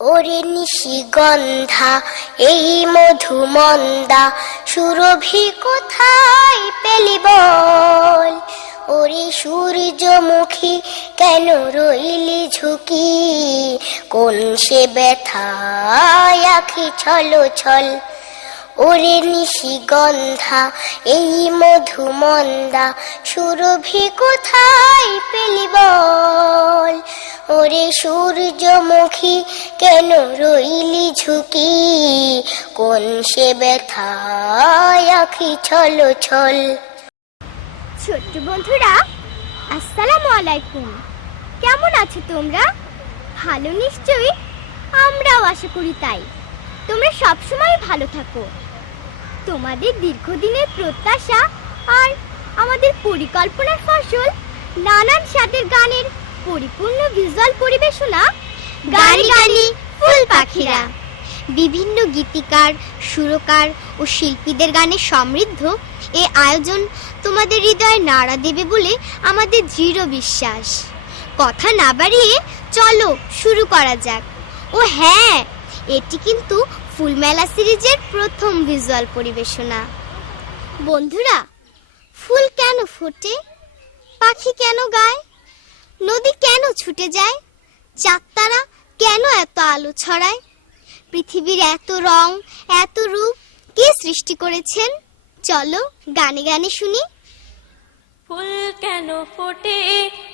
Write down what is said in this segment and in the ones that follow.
ওরে নিশিগন্ধা এই মধুমন্দা সুরভি কোথায় পেলি বল? ওরে সূর্যমুখী কেন রইলি ঝুঁকি? কোন সে ব্যথায় আখি ছলো ছল? ওরে নিশিগন্ধা এই মধুমন্দা সুরভি কোথায় পেলি বল? ওরে সূর্যমুখী কেন রইলি ঝুঁকি? কোন সে ব্যথায় আখি ছলো ছল? ছোট্ট বন্ধুরা, আসসালামু আলাইকুম। কেমন আছো তোমরা? ভালো নিশ্চয়ই, আমরাও আশা করি তাই। তোমরা সবসময় ভালো থাকো। তোমাদের দীর্ঘদিনের প্রত্যাশা আর আমাদের পরিকল্পনার ফসল নানান স্বাদের গানের পরিপূর্ণ ভিজুয়াল পরিবেশনা গানে গানে ফুল পাখিরা। বিভিন্ন গীতিকার, সুরকার ও শিল্পীদের গানে সমৃদ্ধ এই আয়োজন তোমাদের হৃদয়ে নাড়া দেবে বলে আমাদের দৃঢ় বিশ্বাস। কথা না বাড়িয়ে চলো শুরু করা যাক। ও হ্যাঁ, এটি কিন্তু ফুলমেলা সিরিজের প্রথম ভিজুয়াল পরিবেশনা। বন্ধুরা, ফুল কেন ফোটে? পাখি কেন গায়? নদী কেন ছুটে যায়? চাঁদতারা কেন এত আলো ছড়ায়? পৃথিবীর এত রং, এত রূপ কে সৃষ্টি করেছেন? চলো গানে গানে শুনি। ফুল কেন ফোটে,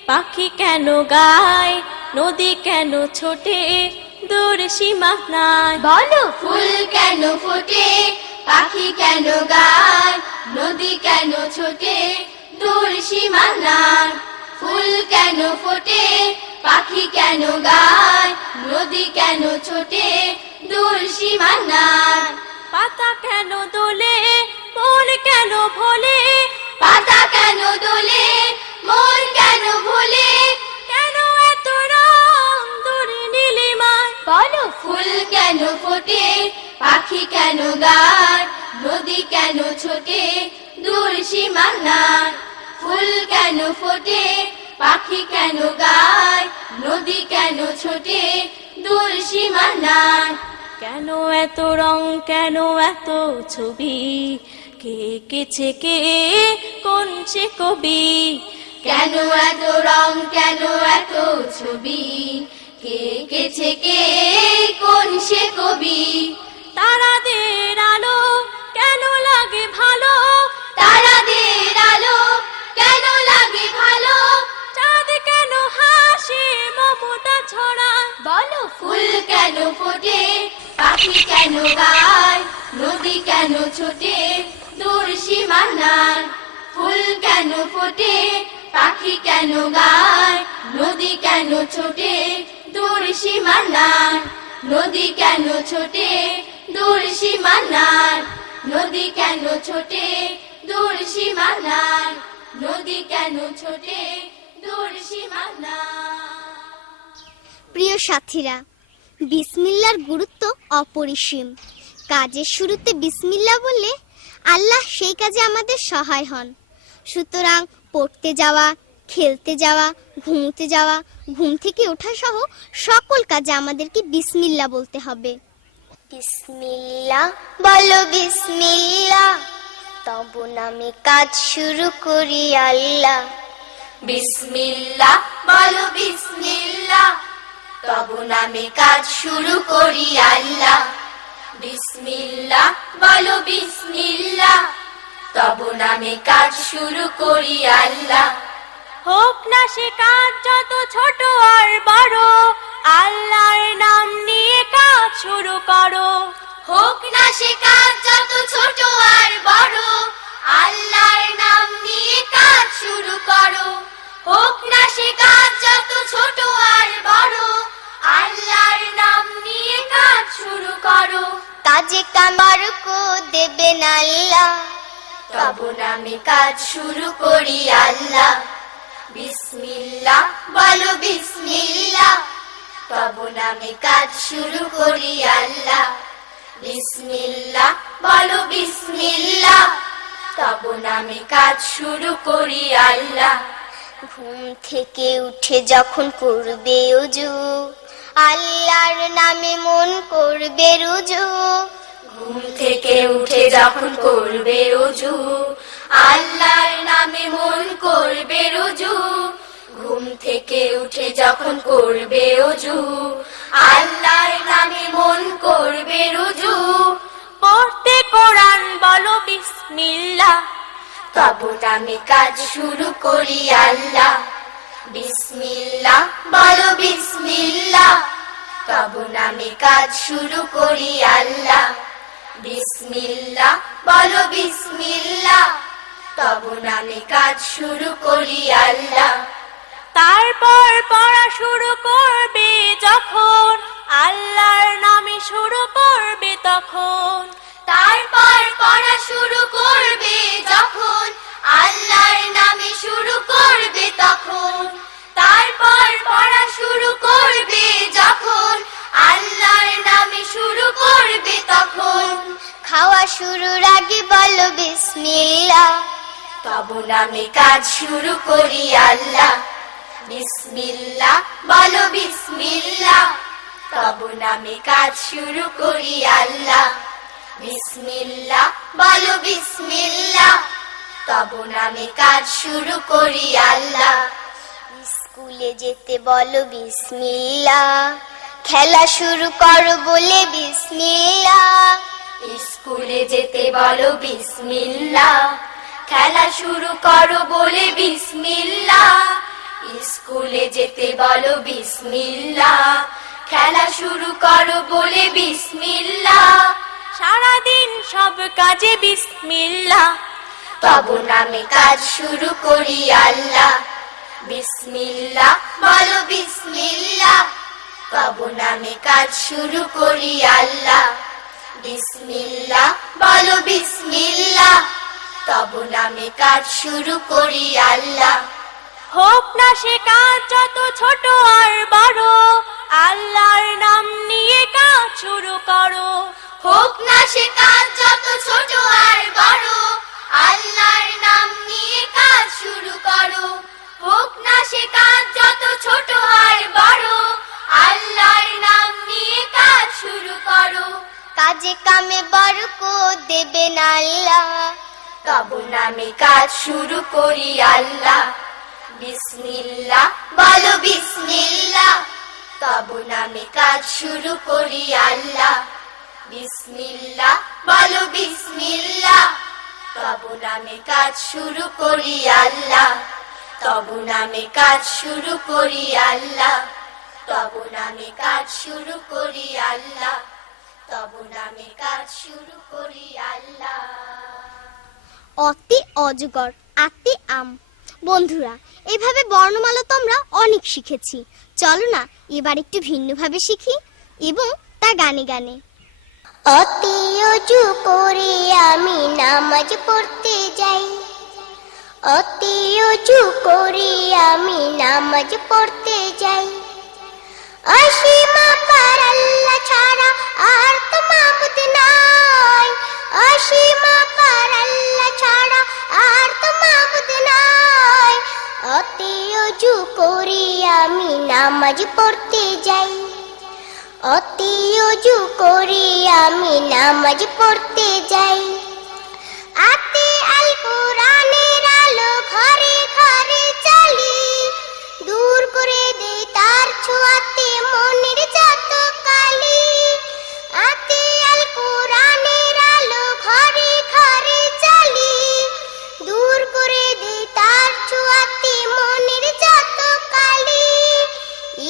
পাখি কেন গায়, নদী কেন ছোটে, দূর সীমা নাই। বলো, ফুল কেন ফোটে, পাখি কেন গায়, নদী কেন ছোটে, দূর সীমা নাই। ফুল কেন ফোটে, পাখি কেন গায়, নদী কেন ছোটে, দূর সীমা নাই। পাতা কেন দোলে, মন কেন ভোলে, পাতা কেন দোলে, মন কেন ভোলে, কেন এত রং দূর নীলিমায়। বলো, ফুল কেন ফোটে, পাখি কেন গায়, নদী কেন ছোটে, দূর সীমা নাই। ফুল কেন ফোটে, পাখি কেন গায়, নদী কেন ছোটে, দূর সীমা নাই। কেন এত রং, কেন এত ছবি, কে কেছে কে, কোন সে কবি? কেন এত রং, কেন এত ছবি, কে কেছে কে, কোন সে কবি? তারাদের আলো কেন লাগে ভালো, তারাদের আলো কেন লাগে ভালো, চাঁদ কেন হাসে মমতা ছড়ায়। বলো, ফুল কেন ফোটে, পাখি কেন গায়, নদী কেন ছোটে, দূর সীমা নাই। ফুল কেন ফোটে, পাখি কেন গায়, নদী কেন ছোটে, দূর সীমা নাই। নদী কেন ছোটে, দূর সীমা নাই। নদী কেন ছোটে, দূর সীমা নাই। নদী কেন ছোটে, দূর সীমা নাই। প্রিয় সাথীরা, বিসমিল্লার গুরুত্ব অপরিসীম। কাজের শুরুতে বিসমিল্লাহ বললে আল্লাহ সেই কাজে আমাদের সহায় হন। সুতরাং পড়তে যাওয়া, খেলতে যাওয়া, ঘুমোতে যাওয়া, ঘুম থেকে ওঠা সহ সকল কাজে আমাদেরকে বিসমিল্লাহ বলতে হবে। বিসমিল্লাহ বলো, বিসমিল্লাহ, তব নামে কাজ শুরু করি আল্লাহ। বিসমিল্লাহ বলো, বিসমিল্লাহ, তব নামে কাজ শুরু করি আল্লাহ। বিসমিল্লাহ বলো, বিসমিল্লাহ, তব নামে কাজ শুরু করি আল্লাহ। হোক না সে কাজ যত ছোট আর বড়, আল্লাহর নাম নিয়ে কাজ শুরু করো। হোক না সে কাজ যত ছোট আর বড়, আল্লাহর নাম নিয়ে কাজ শুরু করো। হোক না সে কাজ যত ছোট আর বড়, আল্লাহর নাম নিয়ে কাজ শুরু করো। কাজে কামারক দেবেন আল্লাহ, তব নামে কাজ শুরু করি আল্লাহ। বিসমিল্লাহ বলো, বিসমিল্লাহ, তব নামে কাজ শুরু করি আল্লাহ। বিসমিল্লাহ বলো, বিসমিল্লাহ, তব নামে কাজ শুরু করি আল্লাহ। ঘুম থেকে উঠে যখন করবে ওযু, আল্লাহর নামে মন করবে রুজু। ঘুম থেকে উঠে যখন করবে ওযু, আল্লাহর নামে মন করবে রুজু। ঘুম থেকে উঠে যখন করবে ওযু, আল্লাহর নামে মন করবে রুজু। পড়তে কোরআন বলো বিসমিল্লাহ, তবু নামে কাজ শুরু করি আল্লাহ। বিসমিল্লাহ বলো বিসমিল্লাহ, তবু নামে কাজ শুরু করি আল্লাহ। বিসমিল্লাহ বলো বিসমিল্লাহ, তবু নামে কাজ শুরু করি আল্লাহ। তারপর পড়া শুরু করবে যখন, আল্লাহর নামে শুরু করবে তখন। তারপর পড়া শুরু করবে যখন, আল্লাহর নামে শুরু করবে তখন। তারপর পড়া শুরু করবে যখন, আল্লাহর নামে শুরু করবে তখন। খাওয়া শুরুর আগে বলো বিসমিল্লাহ, তবু নামে কাজ শুরু করি আল্লাহ। বিসমিল্লাহ বলো বিসমিল্লাহ, তবু নামে কাজ শুরু করি আল্লাহ। বিসমিল্লাহ বলো বিসমিল্লাহ, তবু নামে কাজ শুরু করি আল্লাহ। স্কুলে যেতে বলো বিসমিল্লাহ, খেলা শুরু করো বলে বিসমিল্লাহ। স্কুলে যেতে বলো বিসমিল্লাহ, খেলা শুরু করো বলে বিসমিল্লাহ। স্কুলে যেতে বলো বিসমিল্লাহ, খেলা শুরু করো বলে বিসমিল্লাহ। সারাদিন সব কাজে বিসমিল্লাহ, তবু নামে কাজ শুরু করি আল্লাহ। বিসমিল্লাহ বলো বিসমিল্লাহ, তবু নামে কাজ শুরু করি আল্লাহ। বিসমিল্লাহ বলো বিসমিল্লাহ, তবু নামে কাজ শুরু করি আল্লাহ। হোক না সে কাজ যত ছোট আর বড়, আল্লাহর নাম নিয়ে কাজ শুরু করো। হোক না সে কাজ যত ছোট আর বড়, আল্লাহর নাম নিয়ে কাজ শুরু করো। হোক না সে কাজ যত ছোট আর বড়, আল্লাহর নাম নিয়ে কাজ শুরু করো। কাজে কামে বরকত দেবেন আল্লাহ, তবু নামে কাজ শুরু করি আল্লাহ। বিসমিল্লাহ বলো বিসমিল্লাহ, তবু নামে কাজ শুরু করি আল্লাহ। বিসমিল্লাহ বলো বিসমিল্লাহ, তবু নামে কাজ শুরু করি আল্লাহ। তবু নামে কাজ শুরু করি আল্লাহ। তবু নামে কাজ শুরু করি আল্লাহ। তবু নামে কাজ শুরু করি আল্লাহ। অতি অজগর আতি আম। বন্ধুরা, এইভাবে বর্ণমালা তো আমরা অনেক শিখেছি। চলো না এবার একটু ভিন্নভাবে শিখি এবং তা গানে গানে। অতি অজু করে আমি নামাজ পড়তে যাই, অতি অজু করে আমি নামাজ পড়তে যাই। অসীম পার আল্লাহ ছাড়া আর তো মাবুদ নাই, অসীম পার আল্লাহ ছাড়া আর তো মাবুদ নাই। অতি অজু করে আমি নামাজ পড়তে যাই, অতি অজু করে আমি নামাজ পড়তে যাই। আতে আল কোরআনের আলো ঘরে ঘরে চালি, দূর করে দে তার ছোঁয়াতে মনের যত কালি। আতে আল কোরআনের আলো ঘরে ঘরে চালি, দূর করে দে তার ছোঁয়াতে মনের যত কালি।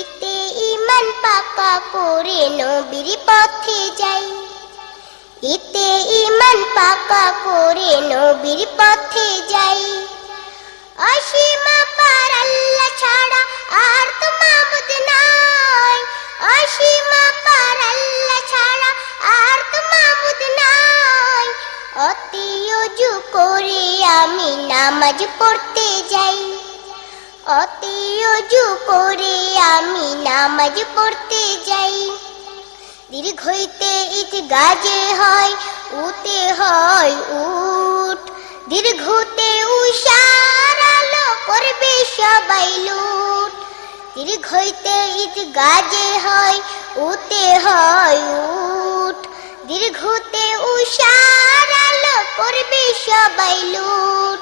ইতে ঈমান পাকা করে নবীর পথে যাই, ইতে ঈমান পাকা করে নবীর পথে যাই। অসীম পার আল্লাহ ছাড়া আর তো মাবুদ নাই, অসীম পার আল্লাহ ছাড়া আর তো মাবুদ নাই। অতি অজু করে আমি নামাজ পড়তে যাই, অতি অজু করে আমি নামাজ পড়তে যাই। দীর্ঘ হইতে ইট গাজে হয়, উতে হয় উঠ, দীর্ঘতে উষার আলো করবে সবাই লুট। দীর্ঘ হইতে ঈদ গাজে হয় উতে হয় উঠ দীর্ঘতে উষার আলো করবে সবাই লুট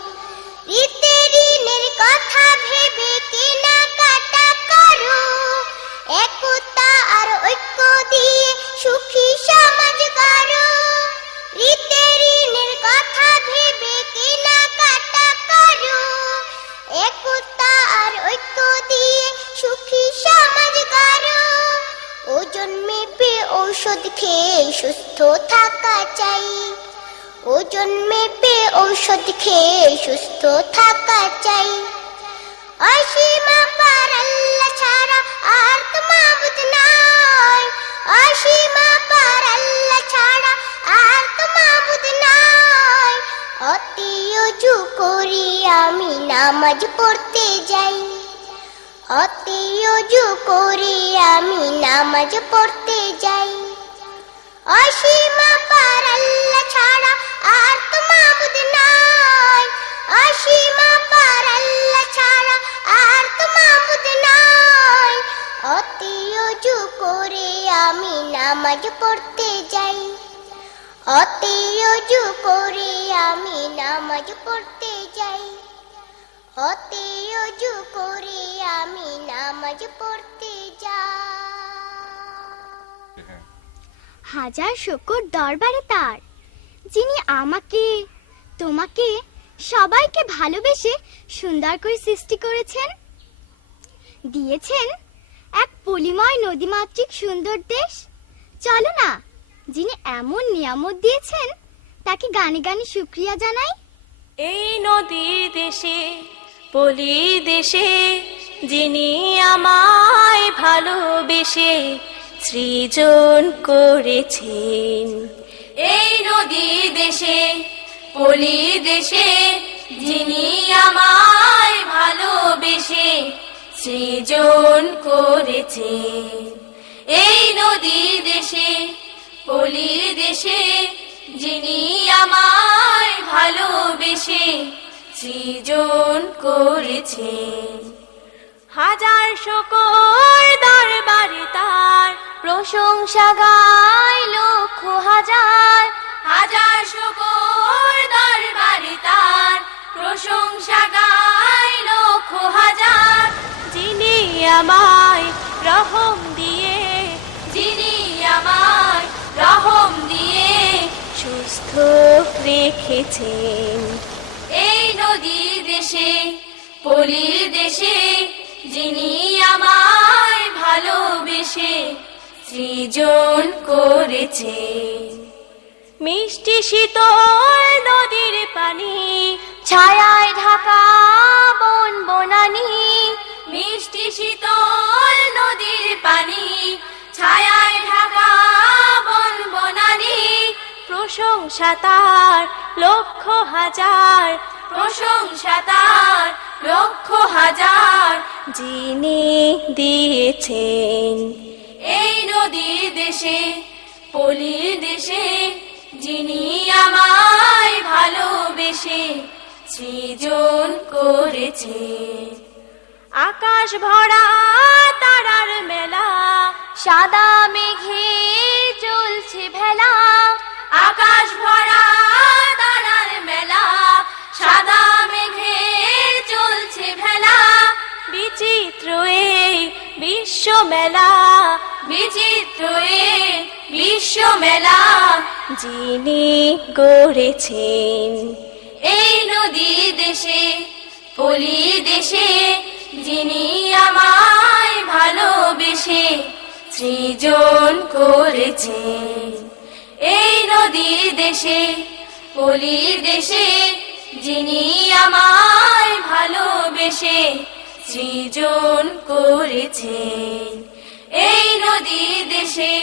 রীতে ঋণের কথা ভেবে কেনাকাটা করো একতা আর ঐক্য দিয়ে সুখী সমাজ গড়ো রীতে ঋণের কথা ভেবে কেনাকাটা করো একতা আর ঐক্য দিয়ে সুখী সমাজ গড়ো ওজন মেপে ঔষধ খেয়ে সুস্থ থাকা চাই ওজন মেপে ঔষধ খেয়ে সুস্থ থাকা চাই অসীম পার আল্লাহ ছাড়া আর তো মাবুদ নাই অসীম পার আল্লাহ ছাড়া আর তো মাবুদ নাই অতি ওযু করি আমি নামাজ পড়তে যাই অতি ওযু করি আমি নামাজ পড়তে যাই অসীম পার আল্লাহ ছাড়া আর তো মাবুদ নাই অসীম পার আল্লাহ ছাড়া আর তো মাবুদ নাই অতি ওযু করে আমি নামাজ পড়তে যাই অতি ওযু করে আমি নামাজ পড়তে যাই অতি ওযু করে আমি নামাজ পড়তে যাই হাজার শুকর দরবারে তার যিনি আমাকে তোমাকে সবাইকে ভালোবেসে সুন্দর করে সৃষ্টি করেছেন দিয়েছেন এক পলিময় নদীমাতৃক সুন্দর দেশ চলো না যিনি এমন নিয়ামত দিয়েছেন তাকে গানে গানে শুকরিয়া জানাই এই নদীর দেশে পলি দেশে যিনি আমায় ভালোবেসে সৃজন করেছেন এই নদীর দেশে পলি দেশে যিনি আমায় ভালোবেসে সৃজন করেছেন এই নদীর দেশে পলি দেশে যিনি আমায় ভালোবেসে সৃজন করেছেন হাজার শুকর দরবারে তার প্রশংসা গায় লক্ষ হাজার হাজার শুকর দরবারে তার প্রশংসা গায় লক্ষ হাজার যিনি আমায় রহম দিয়ে যিনি আমায় রহম দিয়ে সুস্থ রেখেছেন এই নদীর দেশে পলির দেশে যিনি আমায় ভালোবেসে সৃজন করেছেন মিষ্টি শীতল নদীর পানি ছায়ায় ঢাকা বন বনানি মিষ্টি শীতল নদীর পানি ছায়ায় ঢাকা বন বনানি প্রশংসা তার লক্ষ হাজার প্রশংসা তার লক্ষ হাজার যিনি দিয়েছেন এই নদীর দেশে পলির দেশে যিনি আমায় ভালোবেসে সৃজন করেছেন আকাশ ভরা তারার মেলা সাদা মেঘে চলছে ভেলা আকাশ ভরা তারার মেলা সাদা মেঘে চলছে ভেলা বিচিত্র এই বিশ্ব মেলা বিচিত্র এ বিশ্ব মেলা যিনি গড়েছেন এই নদী দেশে পলি দেশে যিনি আমায় ভালোবেসে সৃজন করেছেন এই নদী দেশে পলি দেশে যিনি আমায় ভালোবেসে সৃজন করেছেন এই নদী দেশে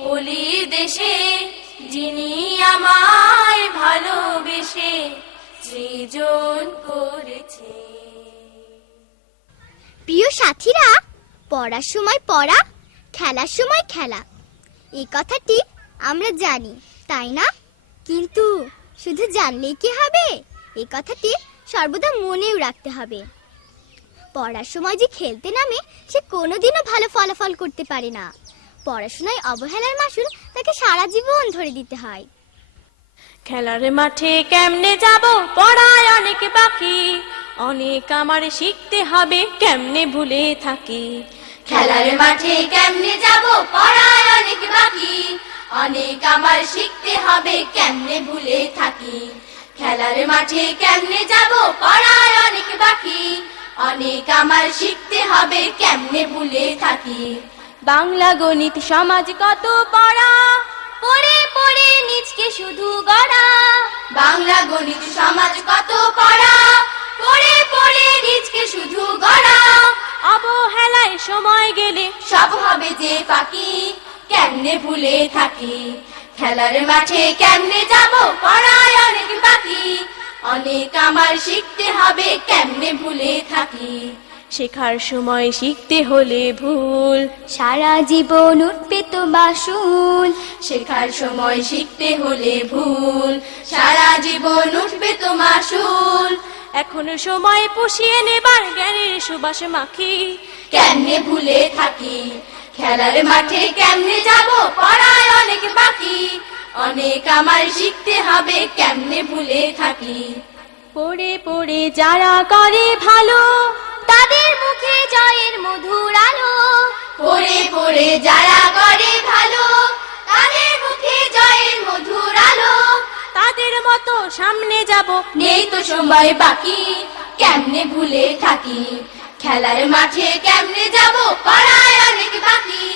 পলি দেশে যিনি আমায় ভালোবেসে সৃজন করেছেন প্রিয় সাথীরা পড়ার সময় পড়া খেলার সময় খেলা এই কথাটি আমরা জানি তাই না কিন্তু শুধু জানলেই কি হবে এই কথাটি সর্বদা মনেও রাখতে হবে পড়ার সময় যে খেলতে নামে সে কোনোদিনও ভালো ফলাফল করতে পারে না। পড়াশোনায় অবহেলার মাসুল তাকে সারা জীবন ধরে দিতে হয়। খেলার মাঠে কেমনে যাব, পড়ায় অনেক বাকি, অনেক আমার শিখতে হবে, কেমনে ভুলে থাকি। খেলার মাঠে কেমনে যাব, পড়ায় অনেক বাকি, অনেক আমার শিখতে হবে, কেমনে ভুলে থাকি। খেলার মাঠে কেমনে যাব, পড়ায় অনেক বাকি, অনেক আমার শিখতে হবে, কেমনে ভুলে থাকি। বাংলা গণিত সমাজ কত পড়া, পড়ে পড়ে নিজকে শুধু গড়া। বাংলা গণিত সমাজ কত পড়া, পড়ে পড়ে নিজকে শুধু গড়া। অবহেলায় সময় গেলে সব হবে যে ফাঁকি, কেমনে ভুলে থাকি। খেলার মাঠে কেমনে যাব, পড়ায় অনেক বাকি, অনেক আমার শিখতে হবে, কেমনে ভুলে থাকি। শেখার সময় শিখতে হলে ভুল, সারা জীবন উঠবে তো মাসুল। শেখার সময় শিখতে হলে ভুল, সারা জীবন উঠবে তো মাসুল। এখনো সময় পুষিয়ে নেবার জ্ঞানের সুবাস মাখি, কেমনে ভুলে থাকি। খেলার মাঠে কেমনে যাব, পড়ায় অনেক বাকি, অনেক আমার শিখতে হবে, কেমনে ভুলে থাকি। পড়ে পড়ে যারা করে ভালো, তাদের মুখে জয়ের মধুর আলো। পড়ে পড়ে যারা করে ভালো, তাদের মুখে জয়ের মধুর আলো। তাদের মতো সামনে যাব, নেই তো সময় বাকি, কেমনে ভুলে থাকি। খেলার মাঠে কেমনে যাব, পড়ায় অনেক বাকি,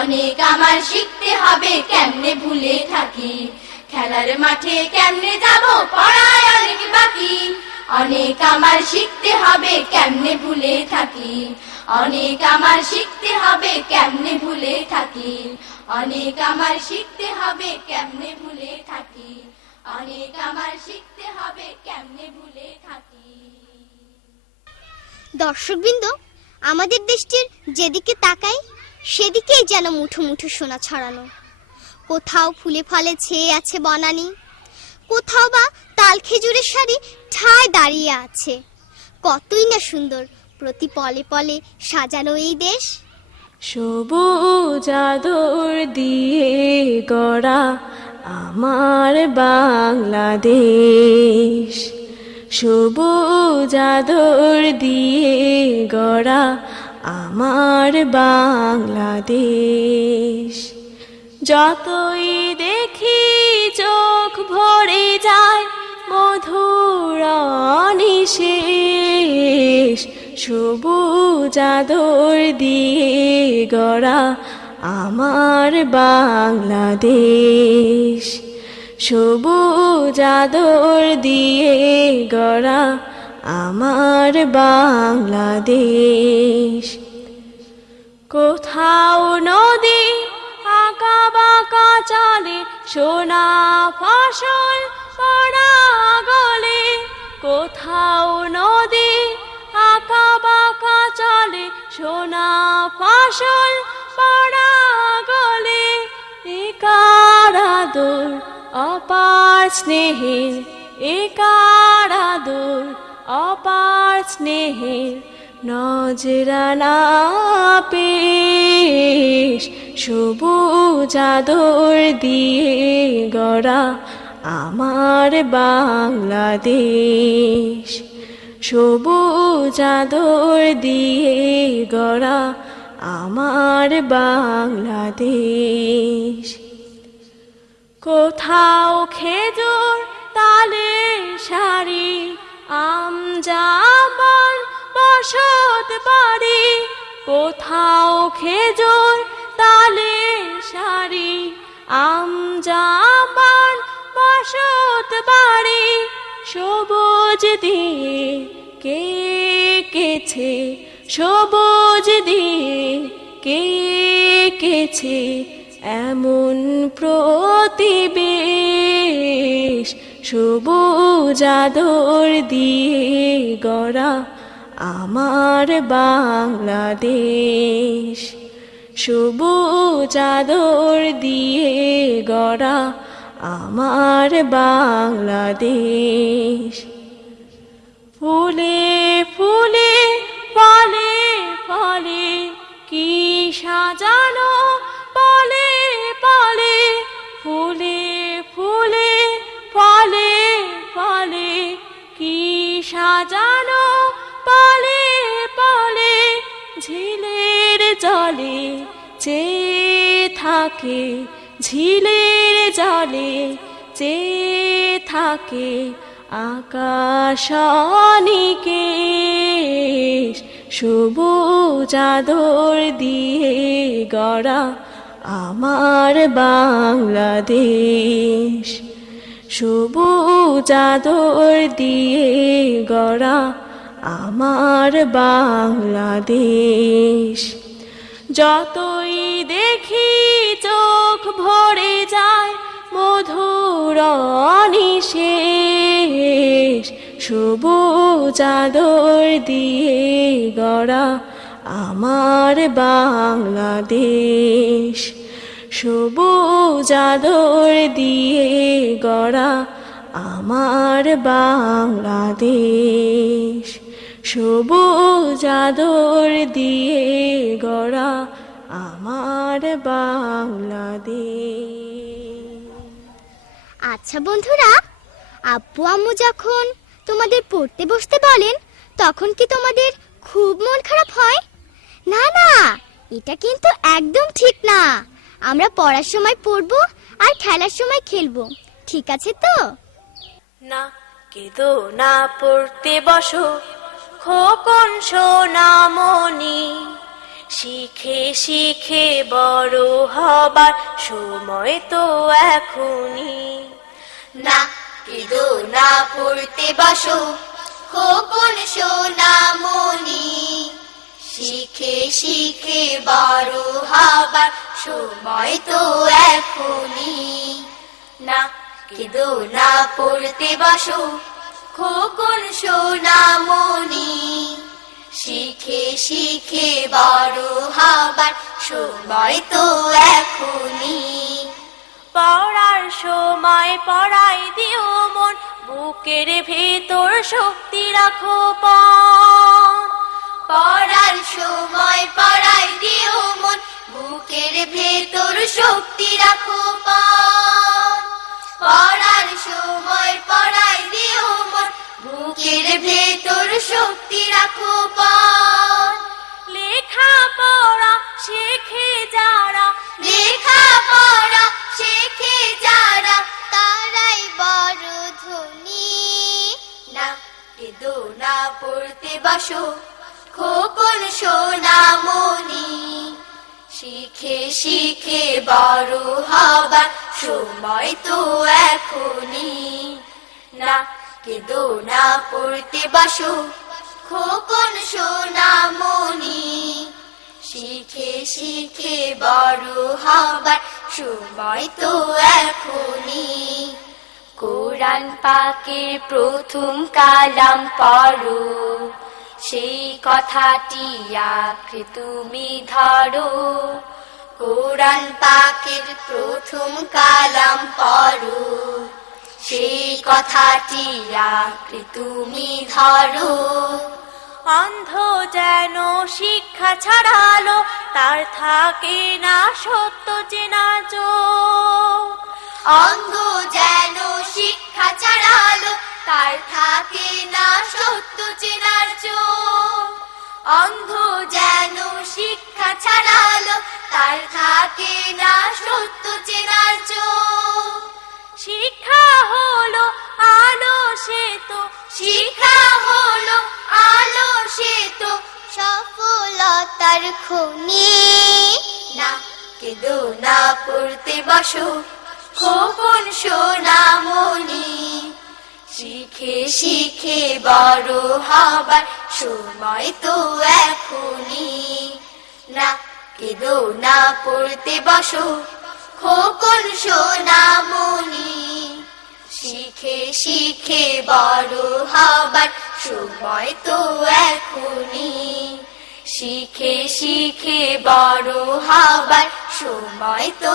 অনেক আমার শিখতে হবে, কেমনে ভুলে থাকি। খেলার মাঠে কেমনে যাব, পড়ায় অনেক বাকি, অনেক আমার শিখতে হবে, কেমনে ভুলে থাকি। অনেক আমার শিখতে হবে, কেমনে ভুলে থাকি। অনেক আমার শিখতে হবে, কেমনে ভুলে থাকি। অনেক আমার শিখতে হবে, কেমনে ভুলে থাকি। দর্শকবৃন্দ, আমাদের দেশটির যেদিকে তাকাই সেদিকেই যেন মুঠো মুঠো সোনা ছড়ানো। কোথাও ফুলে ফলে ছেয়ে আছে বনানী, কোথাও বা তাল খেজুরের সারি ঠায় দাঁড়িয়ে আছে। কতই না সুন্দর প্রতি পলে পলে সাজানো এই দেশ। সবুজ আদর দিয়ে গড়া আমার বাংলাদেশ, সবুজ আদর দিয়ে গড়া আমার বাংলাদেশ। যতই দেখি চোখ ভরে যায় মধুর নিশেষ, সবুজ আদর দিয়ে গড়া আমার বাংলাদেশ, সবুজ আদর দিয়ে গড়া আমার বাংলাদেশ। কোথাও নদী আঁকা বাঁকা চলে, সোনা ফসল পড়া গলে। কোথাও নদী আঁকা বাঁকা চলে, সোনা ফসল পড়া গলে। একার আদর অপার স্নেহের, একার আদর অপার স্নেহের নজরানা পেশ, সবুজ আদর দিয়ে গড়া আমার বাংলাদেশ, সবুজ আদর দিয়ে গড়া আমার বাংলাদেশ। কোথাও খেজুর তালের সারি, আম জামান বসত বাড়ি। কোথাও খেজুর তালের সারি, আম জামান বসত বাড়ি। সবুজ দিয়ে কে কেছে, সবুজ দিয়ে কে কেছে এমন প্রতিবেশ, সবুজ আদর দিয়ে গড়া আমার বাংলাদেশ, সবুজ আদর দিয়ে গড়া আমার বাংলাদেশ। ফুলে ফুলে ফলে ফলে কি সাজানো, পলে পলে ফুলে ফুলে ফলে ফলে কি সাজানো, পলে পলে ঝিলের জলে চেয়ে থাকে, ঝিলের জলে চেয়ে থাকে আকাশনিকেশ, সবুজ আদর দিয়ে গড়া আমার বাংলাদেশ, সবুজ আদর দিয়ে গড়া আমার বাংলাদেশ। যতই দেখি চোখ ভরে যায় মধুর নিশেষ, সবুজ আদর দিয়ে গড়া আমার বাংলাদেশ, সবুজ আদর দিয়ে গড়া আমার বাংলাদেশ, সবুজ আদর দিয়ে গড়া আমার বাংলাদেশ। আচ্ছা বন্ধুরা, আব্বু আম্মু যখন তোমাদের পড়তে বসতে বলেন তখন কি তোমাদের খুব মন খারাপ হয়? না না, এটা কিন্তু একদম ঠিক না। আমরা পড়ার সময় পড়বো আর খেলার সময় খেলবো, ঠিক আছে তো? না কেঁদো না, পড়তে বসো খোকন সোনামণি, শিখে শিখে বড় হবার সময় তো এখনই। না কেঁদো না, পড়তে বসো খোকন সোনামণি, শিখে শিখে বড় হবার সময় তো এখনই। না কেঁদো না, পড়তে বসো খোকন সোনামণি, শিখে শিখে বড় হবার সময় তো এখনই। পড়ার সময় পড়াই দিও মন, বুকের ভেতর শক্তি রাখো পণ। পড়ার সময় পড়াই দিও মন, বুকের ভেতর শক্তি রাখো পণ। পড়ার সময় পড়াই দিও মন, বুকের ভেতর শক্তি রাখো পণ। লেখা পড়া শেখে যারা, লেখা পড়া শেখে যারা, তারাই বড় ধনী। না কেঁদো না, পড়তে বসো খোকন সোনামণি, শিখে শিখে বড় হবার সময় তো এখনই। না কেঁদো না, পড়তে বসো খোকন সোনামণি, শিখে শিখে বড় হবার সময় তো এখনই। কোরআন পাকের প্রথম কালাম পড়ো, সেই কথাটি আঁকড়ে তুমি ধরো। কোরআন পাকের প্রথম কালাম পড়ো, সেই কথাটি আঁকড়ে তুমি ধরো। অন্ধ যেন শিক্ষা ছাড়ালো, তার থাকে না সত্য চেনা চোখ। অন্ধ যেন শিক্ষা ছাড়ালো, তার থাকে না সত্য চেনার চোখ। অন্ধ যেন শিক্ষা ছাড়ালো, তার থাকে না সত্য চেনার চোখ। শিক্ষা হলো আলো সেতু, শিক্ষা হলো আলো সেতু, সফলতার খনি। না কেঁদো না, পড়তে বসো খোকন সোনামণি, শিখে শিখে বড় হবার সময় তো এখনই। না কেঁদো না, পড়তে বসো খোকন সোনামণি, শিখে শিখে বড় হবার সময় তো এখনই। শিখে শিখে বড় হবার সময় তো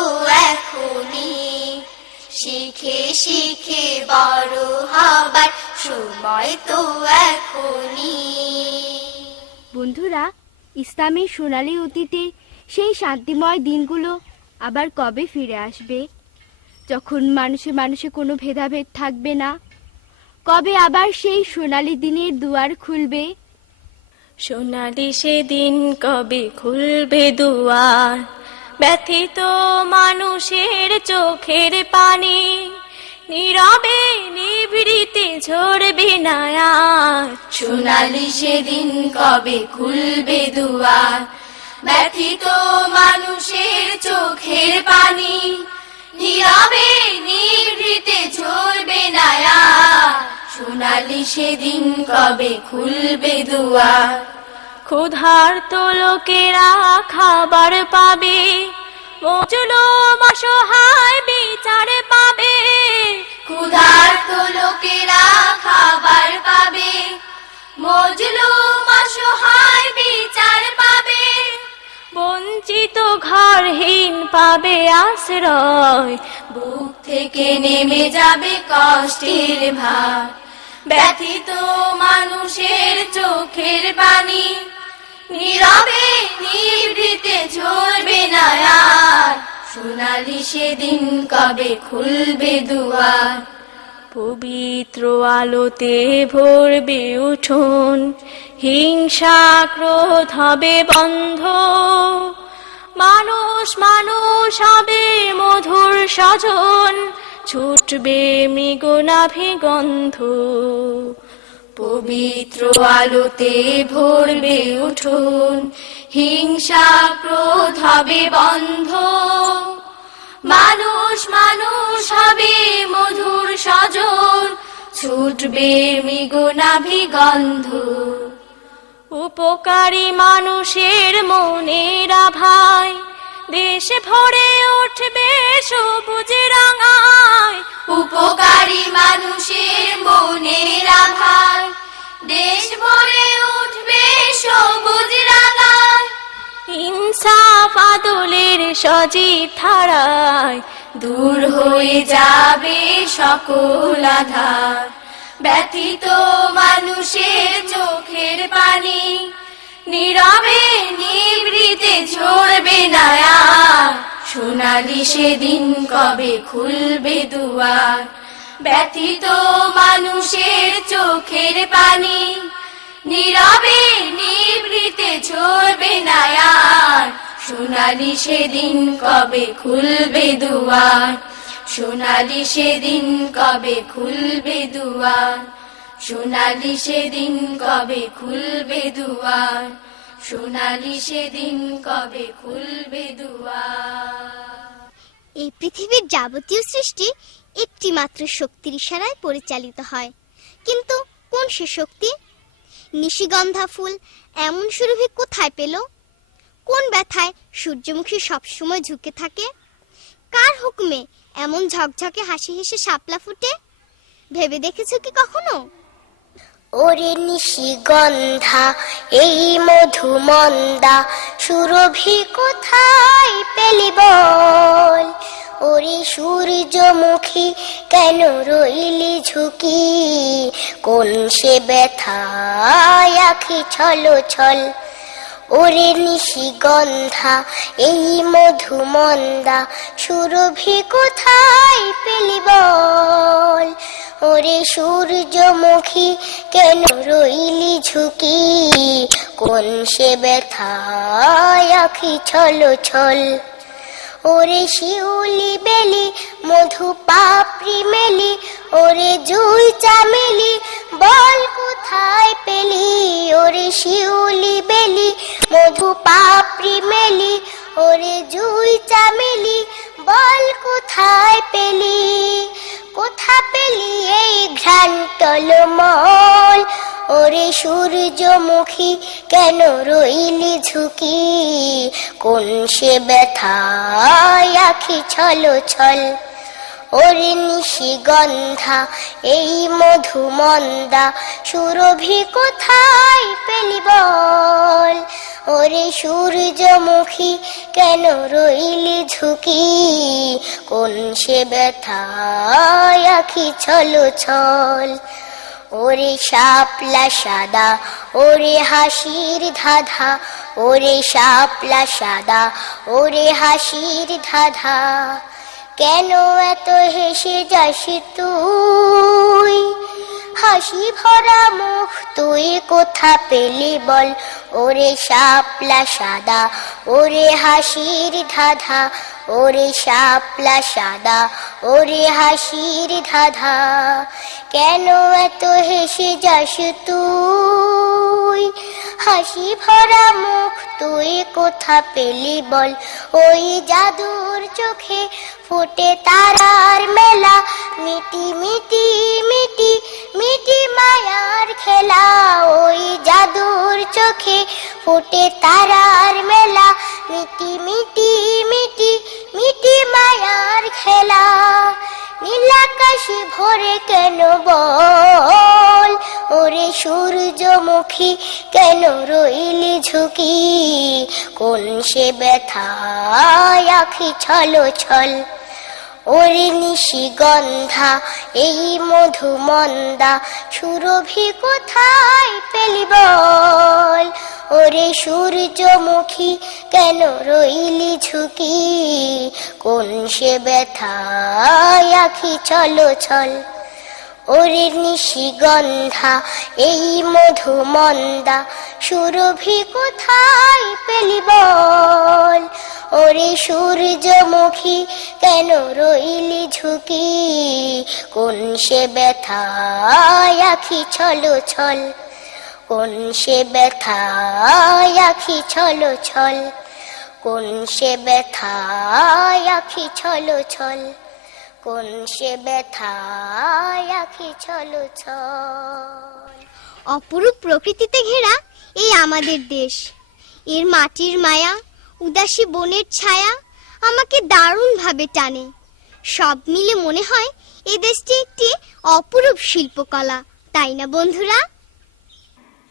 এখনই। শিখে শিখে বড় হবার সময় তো এখনই। বন্ধুরা, ইসলামের সোনালী অতীতের সেই শান্তিময় দিনগুলো আবার কবে ফিরে আসবে, যখন মানুষে মানুষে কোনো ভেদাভেদ থাকবে না? কবে আবার সেই সোনালী দিনের দুয়ার খুলবে? সোনালি সেদিন কবে খুলবে দুয়ার, ব্যথিত মানুষের চোখের পানি নীরবে নিভৃতে ঝরবে না আর। সোনালি সেদিন কবে খুলবে দুয়ার, ব্যথিত মানুষের চোখের পানি নীরবে নিভৃতে ঝরবে না আর। সোনালি সেদিন কবে খুলবে দুয়ার। ক্ষুধার্ত লোকেরা খাবার পাবে, মজলুম অসহায় বিচার পাবে। ক্ষুধার্ত লোকেরা খাবার পাবে, মজলুম অসহায় বিচার পাবে। বঞ্চিত ঘরহীন পাবে আশ্রয়, বুক থেকে নেমে যাবে কষ্টের ভার। ব্যথিত মানুষের চোখের পানি নীরবে নিভৃতে ঝরবে না আর। সোনালি সেদিন কবে খুলবে দুয়ার। পবিত্র আলোতে ভরবে উঠোন, হিংসা ক্রোধ হবে বন্ধ। মানুষ মানুষ হবে মধুর স্বজন, ছুটবে মৃগনাভি গন্ধ। পবিত্র আলোতে ভরবে উঠোন, হিংসা ক্রোধ হবে বন্ধ। মানুষ মানুষ হবে মধুর স্বজন, ছুটবে মৃগনাভি গন্ধ। উপকারী মানুষের মনের আভায় দেশ ভরে উঠবে সবুজ রাঙায়। উপকারী মানুষের মনের আভায় দেশ ভরে উঠবে সবুজ রাঙায়। ইনসাফ আদলের সজীব ধারায় দূর হয়ে যাবে সকল আধার। ব্যথিত মানুষের চোখের পানি নীরবে নিভৃতে ঝরবে না আর। সোনালি সেদিন কবে খুলবে দুয়ার। ব্যথিত মানুষের চোখের পানি নীরবে নিভৃতে ঝরবে না আর। সোনালি সেদিন কবে খুলবে দুয়ার। সোনালি সেদিন কবে খুলবে দুয়ার। সোনালি সেদিন কবে খুলবে দুয়ার। সোনালি সেদিন কবে খুলবে দুয়ার। এই পৃথিবীর যাবতীয় সৃষ্টি একটি মাত্র শক্তির ইশারায় পরিচালিত হয়, কিন্তু কোন সে শক্তি? নিশিগন্ধা ফুল এমন সুরভি কোথায় পেল? কোন ব্যথায় সূর্যমুখী সবসময় ঝুঁকে থাকে? কার হুকুমে এমন ঝকঝকে হাসি হেসে শাপলা ফুটে? ভেবে দেখেছো কি কখনো? ওরে নিশিগন্ধা এই মধুমন্দা সুরভি কোথায় পেলি বল? ওরে সূর্যমুখী কেন রইলি ঝুঁকি? কোন সে ব্যথায় আখি ছল ছল? ওরে নিশিগন্ধা এই মধুমন্দা সুরভি কোথায় পেলি বল? ওরে সূর্যমুখী কেন রইলি ঝুঁকি? কোন সে ব্যথায় আখি ছল ছল? ওরে শিউলি বেলি মধু পাপড়ি মেলি, ওরে জুই চামেলি বল কোথায় পেলি? ওরে শিউলি বেলি মধু পাপড়ি মেলি, ওরে জুই চামেলি বল কোথায় পেলি? কোথা পেলি এই ঘ্রাণ টলমল? ওরে সূর্যমুখী কেন রইলি ঝুঁকি? কোন সে ব্যথায় আখি ছল ছল? ওরে নিশিগন্ধা এই মধুমন্দা সুরভি কোথায় পেলি বল? ওরে সূর্যমুখী কেন রইলি ঝুঁকি? কোন সে ব্যথায় আখি ছল ছল? ওরে শাপলা সাদা ওরে হাসির ধাঁধা, ওরে শাপলা সাদা ওরে হাসির ধাঁধা, কেন এত হেসে যাস তুই, হাসি ভরা মুখ তুই কোথা পেলি বল, ওরে শাপলা সাদা ওরে হাসির ধাঁধা, ওরে শাপলা সাদা ওরে হাসির ধাঁধা, কেন এত হেসে যাস তুই, হাসি ভরা মুখ তুই কোথা পেলি বল, ওই জাদুর চোখে ফোটে তারার মেলা, মিটি মিটি মিটি মিটি মায়ার খেলা, ওই জাদুর চোখে ফোটে তারার মেলা, মিটি মিটি মিটি মিটি মায়ার খেলা, নীলাকাশে ভরে কেন বল, ওরে সূর্যমুখী কেন রইলি ঝুঁকি, কোন সে ব্যথায় আখি ছল ছল, ওরে নিশিগন্ধা এই মধুমন্দা সুরভি কোথায় পেলি বল, ওরে সূর্যমুখী কেন রইলি ঝুঁকি, কোন সে ব্যথায় আখি ছল ছল, ওরে নিশিগন্ধা এই মধুমন্দা সুরভি কোথায় পেলি বল, ওরে সূর্যমুখী কেন রইলি ঝুঁকি, কোন সে ব্যথায় আখি ছল ছল, কোন সে ব্যথায় আখি ছল ছল, কোন সে ব্যথায় আখি ছল ছল, কোন সে ব্যথায় আখি ছল ছল। অপরূপ প্রকৃতিতে ঘেরা এই আমাদের দেশ, এর মাটির মায়া উদাসী বনের ছায়া আমাকে দারুণ ভাবে টানে, সব মিলে মনে হয় এই দেশটি একটি অপরূপ শিল্পকলা, তাই না বন্ধুরা?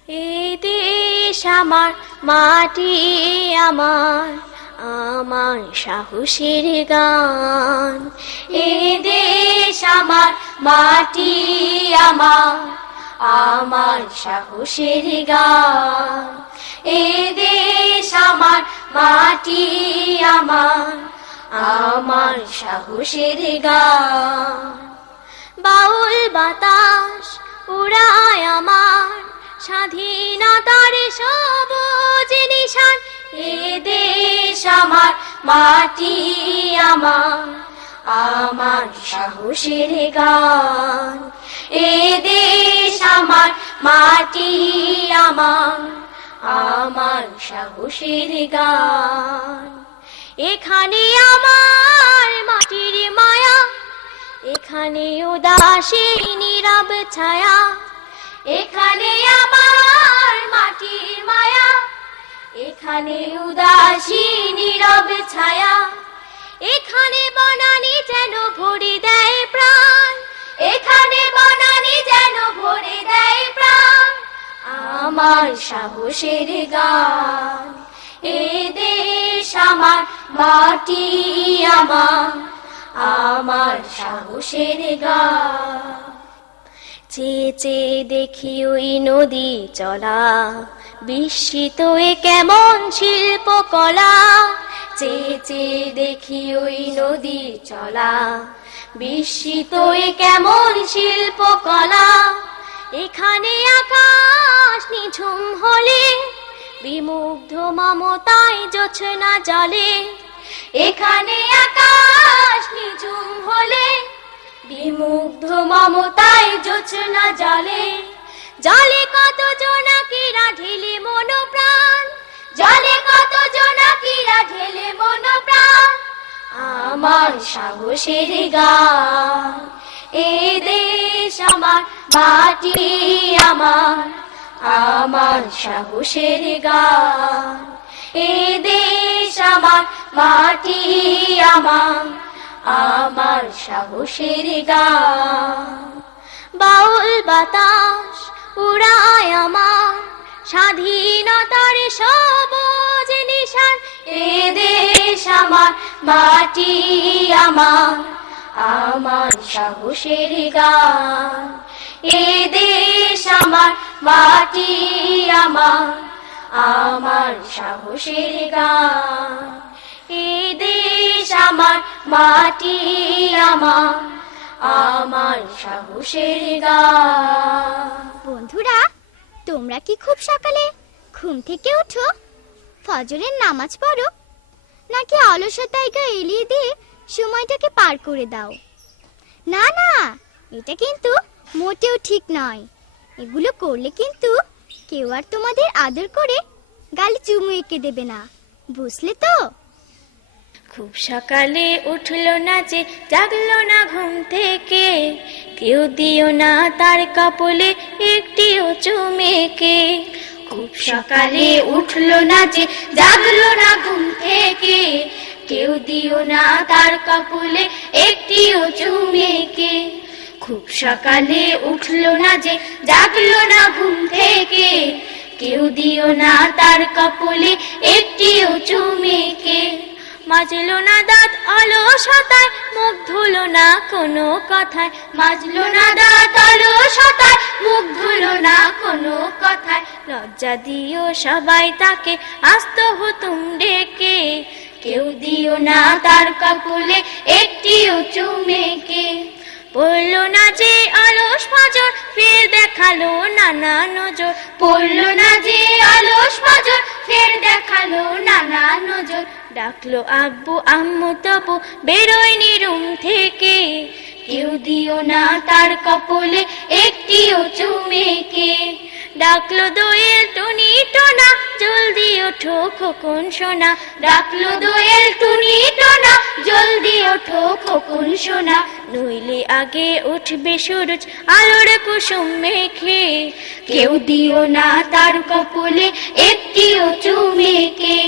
এই দেশ আমার, মাটি আমার, আমার সাহসের গান, এই দেশ আমার, মাটি আমার, আমার সাহসের গান, এই দেশ আমার, মাটি আমার, আমার সাহসের গান, বাউল বাতাস উড়ায় আমার স্বাধীনতার সবুজ নিশান, এ দেশ আমার, মাটি আমার, আমার সাহসের গান, এ দেশ আমার, মাটি আমার, আমার সাহসের গান, এখানে আমার মাটির মায়া, এখানে উদাসী নীরব ছায়া, এখানে আমার মাটির মায়া, এখানে উদাসী নীরব ছায়া, এখানে বনানী যেন ভরে দেয় প্রাণ, এখানে বনানী যেন ভরে দেয় প্রাণ, আমার সাহসের গান, এ দেশ আমার, মাটি আমার, আমার সাহসের গান, চেয়ে চেয়ে দেখি ওই নদী চলা, বিস্মিত এ কেমন শিল্পকলা, চেয়ে চেয়ে দেখি ওই নদী চলা, বিস্মিত এ কেমন শিল্পকলা, এখানে আকাশ নিঝুম হলে বিমুগ্ধ মমতায় জোছনা জলে, এখানে আকাশ নিঝুম হলে বিমুগ্ধ মমতায় জোছনা জলে, জলে কত জোনাকিরা ঢেলে মন প্রাণ, জলে কত জোনাকিরা ঢেলে মন প্রাণ, আমার সাহসের গান, এ দেশ আমার, মাটি আমার, আমার সাহসের গান, এ দেশ আমার, মাটি আমার, আমার সাহসের গান, বাউল বাতাস উড়ায় আমার স্বাধীনতার সবুজ নিশান, এ দেশ আমার, মাটি আমার, আমার সাহসের গান, এ দেশ আমার, মাটি আমার, আমার সাহসের গান। এ দেশ আমার, মাটি আমার, আমার সাহসের গান। বন্ধুরা, তোমরা কি খুব সকালে ঘুম থেকে ওঠো, ফজরের নামাজ পড়ো, নাকি অলসতায় গা এলিয়ে দিয়ে সময়টাকে পার করে দাও? না না, এটা কিন্তু মোটেও ঠিক নয়। এগুলো করলে কিন্তু কেউ আর তোমাদের আদর করে গালে চুমু এঁকে দেবে না, বুঝলে তো? খুব সকালে উঠলো না যে, জাগলো না ঘুম থেকে, কেউ দিও না তার কপালে একটিও চুমেকে। খুব সকালে উঠলো না যে, জাগলো না ঘুম থেকে, কেউ দিও না তার কপালে একটিও চুমেকে। খুব সকালে উঠলো না যে, জাগলো না ঘুম থেকে, কেউ দিও না তার কপালে একটিও চুমেকে। মাজলো না দাঁত অলসতায়, মুখ ধুলো না কোনো কথায়, মাজলো না দাঁত অলসতায়, মুখ ধুলো না কোনো কথায়। লজ্জা দিও সবাই তাকে আস্ত হুতুম ডেকে, কেউ দিও না তার কপালে একটিও চুমেকে। পড়লো না যে অলস ফজর, ফের দেখালো নানা নজর, পড়লো না যে অলস ফজর, ফের দেখালো নানা নজর। ডাকলো আব্বু আম্মু তবু বেরোয়নি রুম থেকে, কেউ দিও না তার কপালে একটিও চুমেকে। ডাকলো দোয়েল টুনি টোনা, জলদি ওঠো খোকন সোনা, ডাকলো দোয়েল টুনি টোনা, জলদি ওঠো খোকন সোনা। নইলে আগে উঠবে সূরজ আলোর কুসুম মেখে, কেউ দিও না তার কপালে একটিও চুমেকে।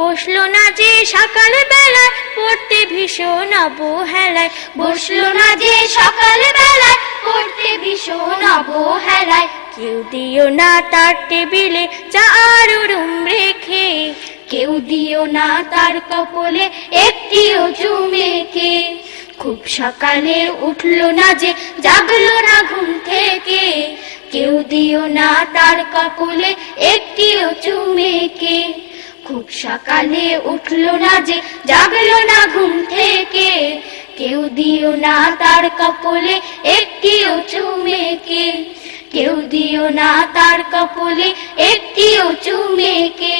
বসলো না যে সকাল বেলায় পড়তে ভীষণ অবহেলায়, বসলো না যে সকাল বেলায় পড়তে ভীষণ অবহেলায়। কেউ দিও না তার টেবিলে চা আর রুম রেখে, কেউ দিও না তার কপালে একটিও চুমেকে। খুব সকালে উঠলো না যে, জাগলো না ঘুম থেকে, কেউ দিও না তার কপালে একটিও চুমেকে। খুব সকালে উঠলো না যে, জাগলো না ঘুম থেকে, কেউ দিও না তার কপালে একটিও চুমেকে। কেউ দিও না তার কপালে একটিও চুমেকে।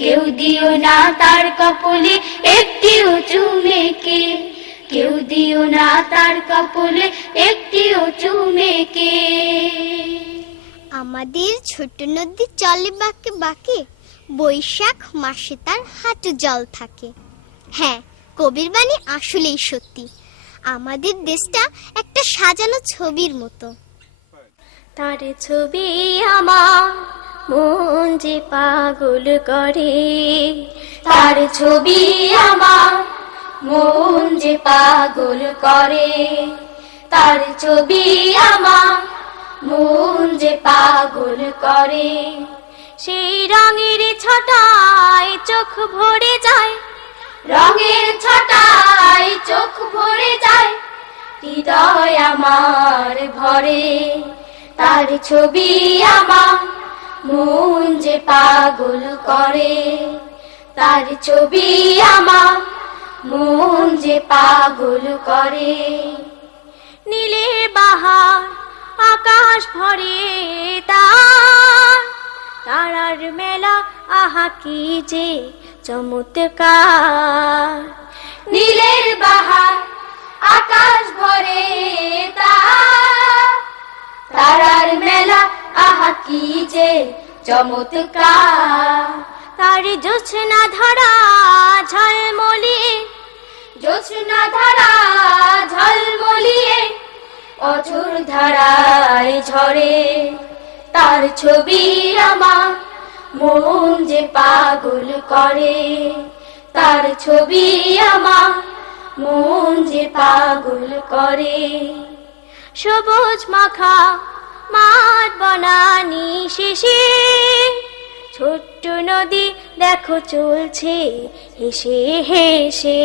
কেউ দিও না তার কপালে একটিও চুমেকে। কেউ দিও না তার কপালে একটিও চুমেকে। আমাদের ছোট নদী চলে বাঁকে বাঁকে, বৈশাখ মাসে তার হাঁটু জল থাকে। হ্যাঁ, কবির বাণী আসলেই সত্যি। আমাদের দেশটা একটা সাজানো ছবির মতো। তার ছবি আমার মন যে পাগল করে, তার ছবি আমার মন যে পাগল করে। তার ছবি আমার মন যে পাগল করে। সেই রঙের ছটায় চোখ ভরে যায়, রঙের ছটায় চোখ ভরে যায়, হৃদয় আমার ভরে। তার ছবি আমার মন যে পাগল করে। তার ছবি আমার মন যে পাগল করে। নীলের বাহার আকাশ ভরে তার, তারার মেলা আহা কি যে চমৎকার। নীলের বাহার আকাশ ভরে তার, তারার মেলা আহা কি যে চমৎকার। তার জোছনা ধরা ঝলমলিয়ে, জোছনা ধরা ঝলমলিয়ে, অঝোর ধারায় ঝরে। তার ছবি আমার মন যে পাগল করে। তার ছবি আমার মন যে পাগল করে। সবুজ মাখা মাঠ বনানি শেষে, ছোট্ট নদী দেখো চলছে হেসে হেসে।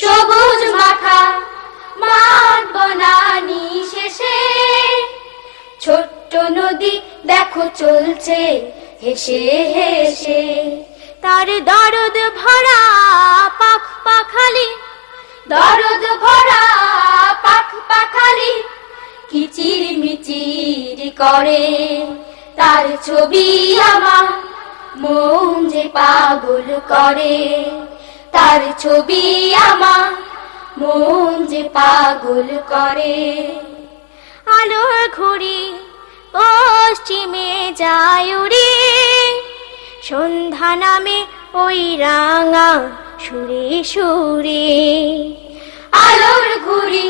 সবুজ মাখা মাঠ বনানি শেষে ছোট্ট নদী দেখো চলছে হেসে হেসে। তার দরদ ভরা পাখ পাখালি, দরদ ভরা পাখ পাখালি কিচির মিচির করে। তার ছবি আমার মন যে পাগল করে। তার ছবি আমার মন যে পাগল করে। আলোর ঘুড়ি পশ্চিমে যায় উড়ে, সন্ধ্যা নামে ওই রাঙা সুরে সুরে। আলোর ঘুড়ি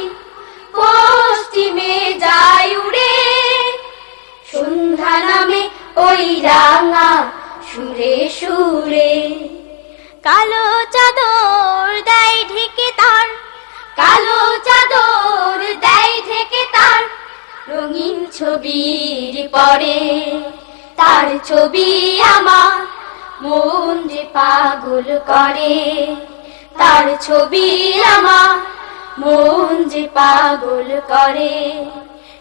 পশ্চিমে যায় উড়ে, সন্ধ্যা নামে ওই রাঙা সুরে সুরে। কালো চাদর দেয় ঢেকে তার, কালো চাদর দেয় ঢেকে তার রঙিন ছবির পরে। তার ছবি আমার মন যে পাগল করে। তার ছবি আমার মন যে পাগল করে।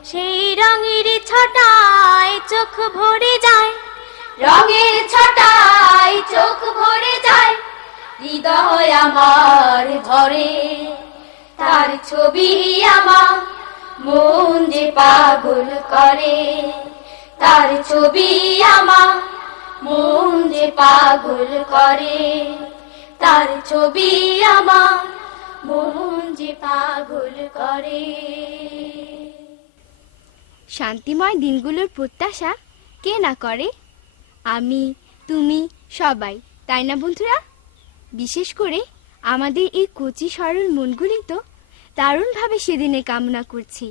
সেই রঙের ছটায় চোখ ভরে যায়, রঙের ছটায় চোখ ভরে যায়, হৃদয় আমার ধরে। তার ছবি আমার মন যে পাগল করে। তার ছবি আমার মন যে পাগল করে। তার ছবি আমার মন যে পাগল করে। শান্তিময় দিনগুলোর প্রত্যাশা কে না করে? আমি, তুমি, সবাই, তাই না বন্ধুরা? বিশেষ করে আমাদের এই কচি সরল মনগুলি তো দারুণভাবে সেদিনে কামনা করছি,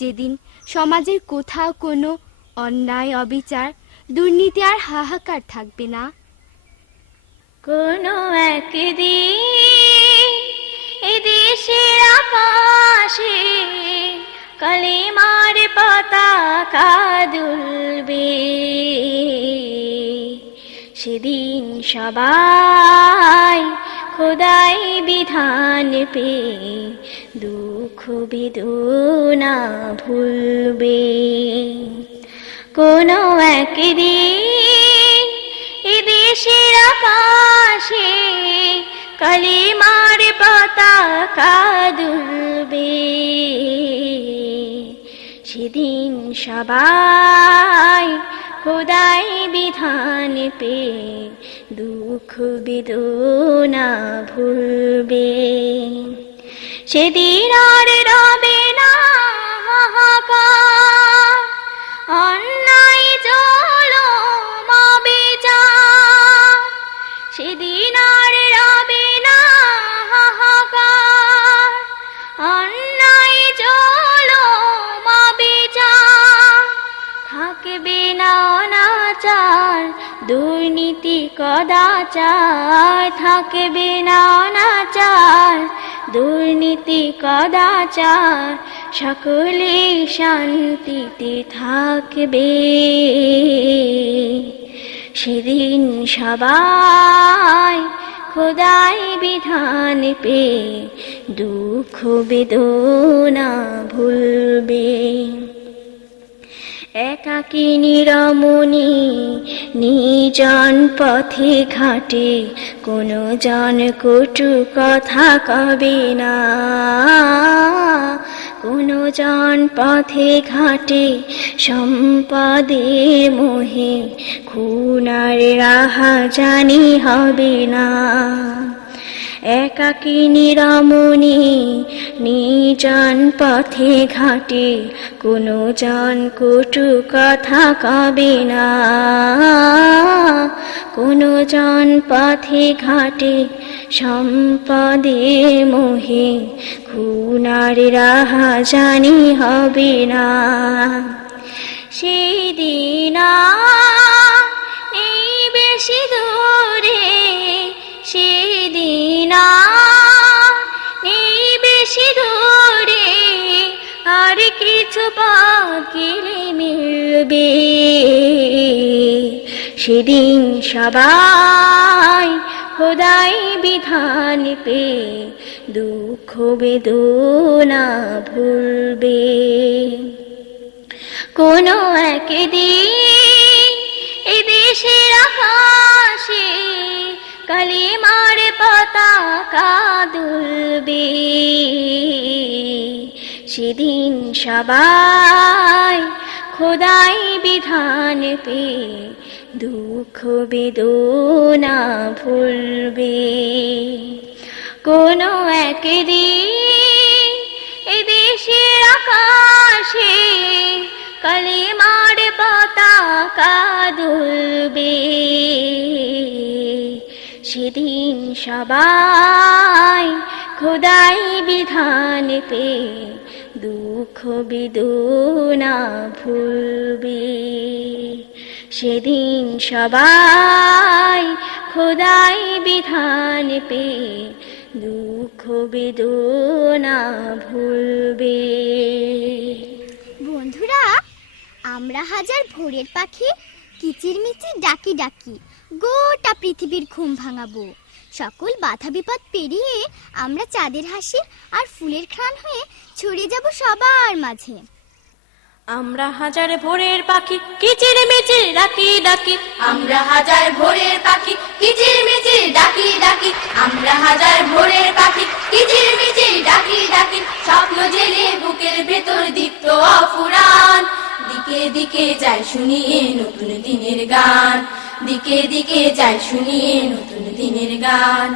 যেদিন সমাজের কোথাও কোনো অন্যায়, অবিচার, দুর্নীতি আর হাহাকার থাকবে না। কোনো একদিন এদেশের আকাশে কালেমার পতাকা দুলবে, সেদিন সবাই খোদাই বিধান পে দুঃখ বেদনা ভুলবে। কোনো একদিন এদেশের আকাশে কালেমার পতাকা দুলবে, সেদিন সবাই খোদাই বিধান পে দুঃখ বেদনা ভুলবে। সেদিন আর রবে না হাহাকার, অন্যায় জুলুম অবিচার। সেদিন আর রবে না হাহাকার, অন্যায় জুলুম অবিচার। থাকবে না অনাচার, দুর্নীতি কদাচার। থাকবে না অনাচার, দুর্নীতি কদাচার। সকলে শান্তিতে থাকবে, সেদিন সবাই খোদাই বিধান পে দুঃখ বেদনা ভুলবে। একাকিনী রমণী নিজন পথে ঘাটে, কোনো জন কটু কথা কবে না। কোনো জন পথে ঘাটে সম্পদে মোহে, খুনার রাহা জানি হবে না। একাকিনী রমণী নিজন পথে ঘাটে, কোনো জন কটু কথা কবে না। কোনো জন পথে ঘাটে সম্পদে মোহে, খুনার রাহা জানি হবে না। সেই দিন এই বেশি দূরে, সেদিন এই বেশি দূরে, আর কিছু বাকি মিলবে। সেদিন সবাই খোদাই বিধান বিধান পে দুঃখ বেদনা ভুলবে। কোনো একদিন এই দেশের আকাশে কালিমার পতাকা দুলবে। সেদিন সবাই খোদাই বিধান পে দুঃখ বেদনা ভুলবে। কোনো একদিন এই দেশের আকাশে কালিমার পতাকা দুলবে। সেদিন সবাই খোদাই বিধান পে দুঃখ বেদনা ভুলবে। সেদিন সবাই খোদাই বিধান পে দুঃখ বেদনা ভুলবে। বন্ধুরা, আমরা হাজার ভোরের পাখি কিচিরমিচির ডাকি ডাকি গোটা পৃথিবীর ঘুম ভাঙাবো। সকল বাধা বিপদ পেরিয়ে আমরা চাঁদের হাসি আর ফুলের ঘ্রাণ হয়ে ছড়িয়ে যাব সবার মাঝে। আমরা হাজার ভোরের পাখি কিচিরমিচির ডাকি ডাকি, আমরা হাজার ভোরের পাখি কিচিরমিচির ডাকি ডাকি, আমরা হাজার ভোরের পাখি কিচিরমিচির ডাকি ডাকি, স্বপ্ন জেলে বুকের ভেতর দীপ্ত অফুরান, দিকে দিকে যায় শুনিয়ে নতুন দিনের গান, দিকে দিকে যায় শুনিয়ে নতুন দিনের গান।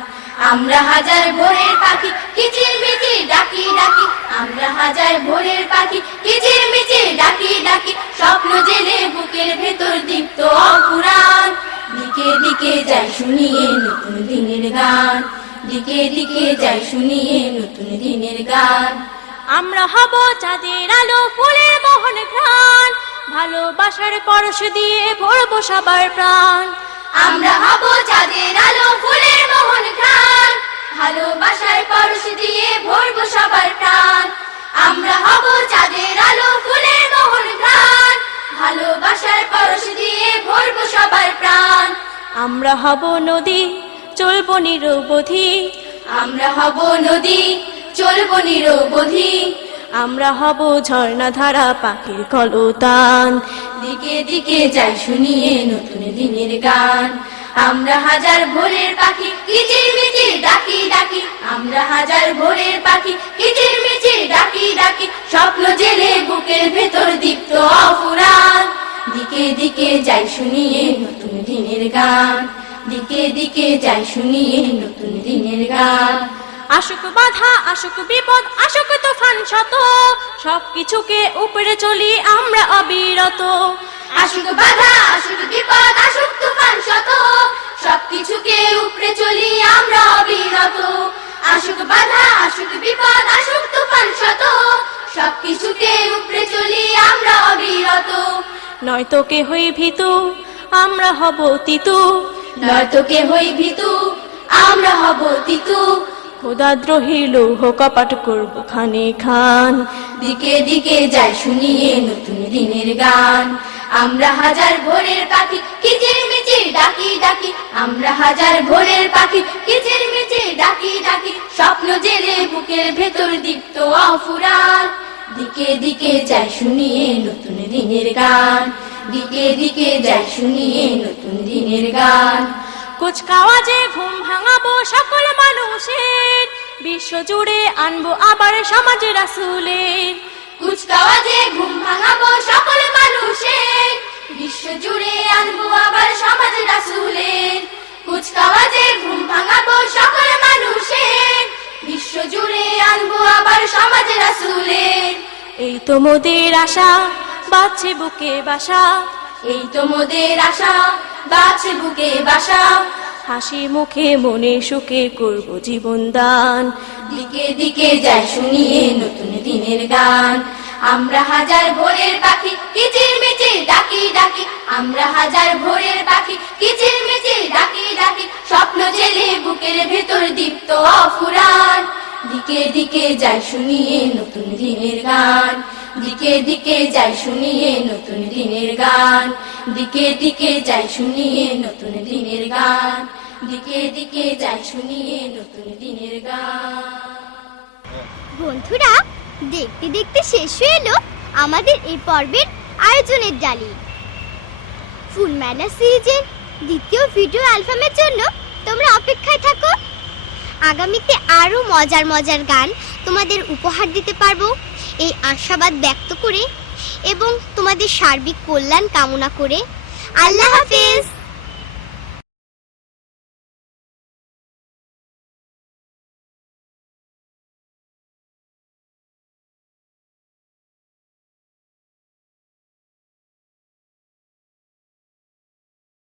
আমরা হাজার ভোরের পাখি কিচিরমিচির ডাকি ডাকি, আমরা হাজার ভোরের পাখি কিচিরমিচির ডাকি ডাকি, স্বপ্ন জেলে বুকের ভেতর দীপ্ত অফুরান, দিকে দিকে যায় শুনিয়ে নতুন দিনের গান, দিকে দিকে যায় শুনিয়ে নতুন দিনের গান। আমরা হব চাঁদের আলো ফুলের মোহন ঘ্রাণ, ভালোবাসার পরশ দিয়ে ভরবো সবার প্রাণ। আমরা হব চাঁদের আলো ফুলের মোহন ঘ্রাণ, ভালোবাসার পরশ দিয়ে ভরবো সবার প্রাণ। আমরা হব চাঁদের আলো ফুলের মোহন ঘ্রাণ, ভালোবাসার পরশ দিয়ে ভরবো সবার প্রাণ। আমরা হব নদী চলবো নিরবধি, আমরা হব নদী চলবো নিরবধি, আমরা হব ঝর্ণা ধারা পাখির কলতান, দিকে দিকে যাই শুনিয়ে নতুন দিনের গান। আমরা হাজার ভোরের পাখি কিচিরমিচির ডাকি ডাকি, আমরা হাজার ভোরের পাখি কিচিরমিচির ডাকি ডাকি, স্বপ্ন জেলে বুকের ভেতর দীপ্ত অফুরান, দিকে দিকে যাই শুনিয়ে নতুন দিনের গান, দিকে দিকে যাই শুনিয়ে নতুন দিনের গান। আসুক বাধা আসুক বিপদ আসুক তুফান শত, সবকিছুকে উপরে চলি আমরা অবিরত। আসুক বাধা আসুক বিপদ আসুক তুফান শত, সবকিছুকে উপরে চলি আমরা অবিরত। আসুক বাধা আসুক বিপদ আসুক তুফান শত, সবকিছুকে উপরে চলি আমরা অবিরত। নয়তো কে হই ভীতু আমরা হব তিতু, নয়তো কে হই ভীতু আমরা হব তিতু, খোদাদ্রোহী লৌহ কপাট করব খানে খান, দিকে দিকে যাই শুনিয়ে নতুন দিনের গান। আমরা হাজার ভোরের পাখি কিচিরমিচির ডাকি ডাকি, আমরা হাজার ভোরের পাখি কিচিরমিচির ডাকি ডাকি, স্বপ্ন জেলে বুকের ভেতর দীপ্ত অফুরান, দিকে দিকে যাই শুনিয়ে নতুন দিনের গান, দিকে দিকে যাই শুনিয়ে নতুন দিনের গান। কুচকাওয়াজে ঘুম ভাঙাবো সকল মানুষের, বিশ্ব জুড়ে আনবো আবার সমাজ রাসূলের। কুচকাওয়াজে ঘুম ভাঙাবো সকল মানুষের, বিশ্ব জুড়ে আনবো আবার সমাজ রাসূলের। কুচকাওয়াজে ঘুম ভাঙাবো সকল মানুষের, বিশ্ব জুড়ে আনবো আবার সমাজ রাসূলের। এই তো মোদের আশা বাঁচছে বুকে বাসা, এই তো মোদের আশা বাঁচে বুকে বাসা, হাসি মুখে মনে সুখে করব জীবন দান, দিকে দিকে যাই শুনিয়ে নতুন দিনের গান। আমরা হাজার ভোরের পাখি কিচিরমিচির ডাকি ডাকি, আমরা হাজার ভোরের পাখি কিচিরমিচির ডাকি ডাকি, স্বপ্ন জেলে বুকের ভেতর দীপ্ত অফুরান, দিকে দিকে যাই শুনিয়ে নতুন দিনের গান, দিকে দিকে যাই শুনিয়ে নতুন দিনের গান, দিকে দিকে যাই শুনিয়ে নতুন দিনের গান। দিকে দিকে যাই শুনিয়ে নতুন দিনের গান। বন্ধুরা, দেখতে দেখতে শেষ হয়ে এলো আমাদের এই পর্বের আয়োজনের ডালি। ফুল মেলা সিরিজের দ্বিতীয় ভিডিও অ্যালবামের জন্য তোমরা অপেক্ষায় থাকো। আগামীতে আরো মজার মজার গান তোমাদের উপহার দিতে পারবো এই আশাবাদ ব্যক্ত করে এবং তোমাদের সার্বিক কল্যাণ কামনা করে আল্লাহ হাফেজ।